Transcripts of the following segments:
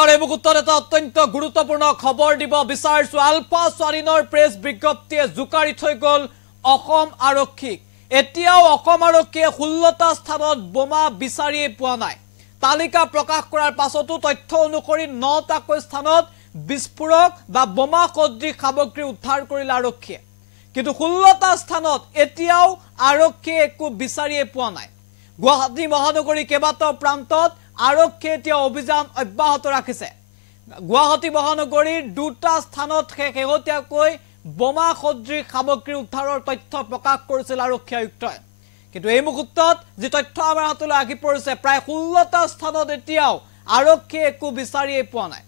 এই মুহূৰ্তত এটা অত্যন্ত গুৰুত্বপূৰ্ণ খবৰ দিব বিচাৰিছো আলফা স্বাধীনৰ প্ৰেছ বিজ্ঞপ্তিয়ে জুকাৰি থৈ গল অসম আৰক্ষীক এতিয়াও অসম আৰক্ষীয়ে 16টা স্থানত বোমা বিচাৰিয়ে পোৱা নাই তালিকা প্ৰকাশ কৰাৰ পাছতো তথ্য অনুসৰি 9টা স্থানত বিস্ফোৰক বা বোমা সদৃশ সামগ্ৰী উদ্ধাৰ কৰিল আৰক্ষীয়ে কিন্তু 16টা স্থানত এতিয়াও আৰক্ষীয়ে একো বিচাৰিয়ে পোৱা নাই গুৱাহাটী মহানগৰী কেইবাটাও প্ৰান্তত আৰক্ষীয়ে এতিয়া অভিযান অব্যাহত ৰাখিছে গুৱাহাটী মহানগৰীৰ দুটা স্থানত শেহতীয়াকৈ বোমা সদৃশ সামগ্ৰী উদ্ধাৰৰ তথ্য প্ৰকাশ কৰিছিল আৰক্ষী আয়ুক্তই কিন্তু এই মুহূৰ্তত যি তথ্য আমাৰ হাতলৈ আহি পৰিছে প্ৰায় 16টা স্থানত এতিয়াও আৰক্ষীয়ে একো বিচাৰিয়ে পোৱা নাই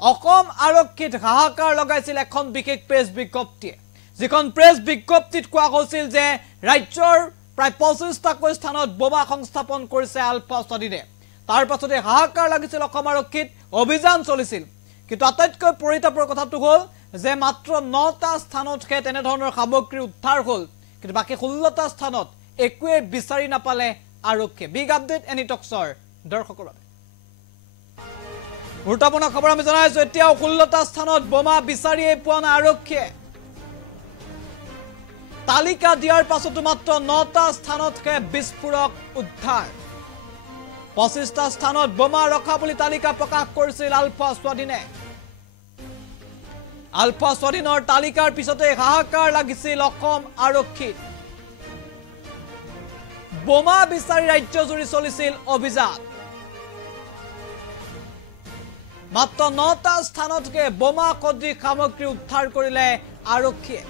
অসম আৰক্ষীত হাহাকাৰ লগাইছিল এখন বিশেষ প্ৰেছ বিজ্ঞপ্তিয়ে যিখন প্ৰেছ বিজ্ঞপ্তিত কোৱা হৈছিল যে ৰাজ্যৰ প্ৰায় 25টা স্থানত বোমা সংস্থাপন কৰিছে আলফা স্বাধীনে তাৰ পাছতে হাহাকাৰ লাগিছিল অসম আৰক্ষীত অভিযান চলিছিল কিন্তু আটাইতকৈ পৰিতাপৰ কথাটো হ'ল যে মাত্ৰ 9টা স্থানতহে তেনে ধৰণৰ সামগ্ৰী উদ্ধাৰ হ'ল কিন্তু বাকি 16টা স্থানত একোৱে বিচাৰি নাপালে আৰক্ষীয়ে বিগ আপডেট এনি টক্সৰ দৰ্শকৰ বাবে গুৰুত্বপূৰ্ণ খবৰ আমি জনাইছো এতিয়াও 16টা স্থানত বোমা বিচাৰিয়ে পোৱা নাই আৰক্ষীয়ে তালিকা দিয়াৰ পাছতো মাত্ৰ 9টা স্থানতহে বিস্ফোৰক উদ্ধাৰ 25টা স্থানত বোমা ৰখা বুলি তালিকা প্ৰকাশ কৰিছিল আলফা স্বাধীনে আলফা স্বাধীনৰ তালিকাৰ পিছতে হাহাকাৰ লাগিছিল অসম আৰক্ষীত বোমা বিচাৰি ৰাজ্যজুৰি চলিছিল অভিযান মাত্ৰ 9টা স্থানতহে বোমা সদৃশ সামগ্ৰী উদ্ধাৰ কৰিলে আৰক্ষীয়ে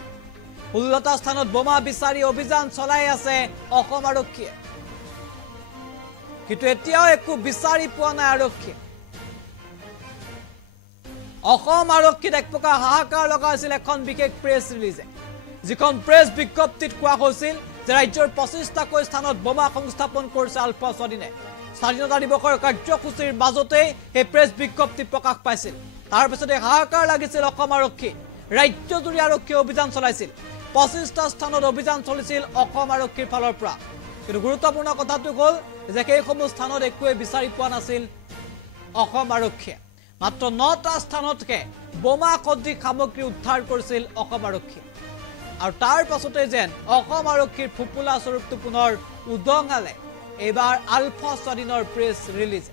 16টা স্থানত বোমা বিচাৰি অভিযান চলাই আছে অসম আৰক্ষীয়ে কিন্তু এতিয়াও একো বিচাৰি পোৱা নাই আৰক্ষী অসম আৰক্ষীত এক প্ৰকাৰ হাহাকাৰ লগাইছিল এখন বিশেষ প্ৰেছ ৰিলিজে যিখন প্ৰেছ বিজ্ঞপ্তিত কোৱা হৈছিল যে ৰাজ্যৰ 25টা স্থানত বোমা সংস্থাপন কৰিছে আলফা স্বাধীনে স্বাধীনতা দিৱসৰ কাৰ্যসূচীৰ মাজতে এই প্ৰেছ বিজ্ঞপ্তি প্ৰকাশ পাইছিল তাৰ পিছতে হাহাকাৰ লাগিছিল অসম আৰক্ষী ৰাজ্যজুৰি আৰক্ষী অভিযান চলাইছিল 25টা স্থানত অভিযান চলিছিল অসম আৰক্ষীৰ ফালৰ পৰা কিন্তু গুৰুত্বপূৰ্ণ কথাটো হ'ল যে কেইসমূহ স্থানত একোৱে বিচাৰি পোৱা নাছিল অসম আৰক্ষীয়ে মাত্ৰ 9টা স্থানতহে বোমা সদৃশ সামগ্ৰী উদ্ধাৰ কৰিছিল অসম আৰক্ষী আৰু তাৰ পাছতে যেন অসম আৰক্ষীৰ ফুপুলা স্বৰূপটো পুনৰ উদঙালে এইবাৰ আলফা স্বাধীনৰ প্ৰেছ ৰিলিজে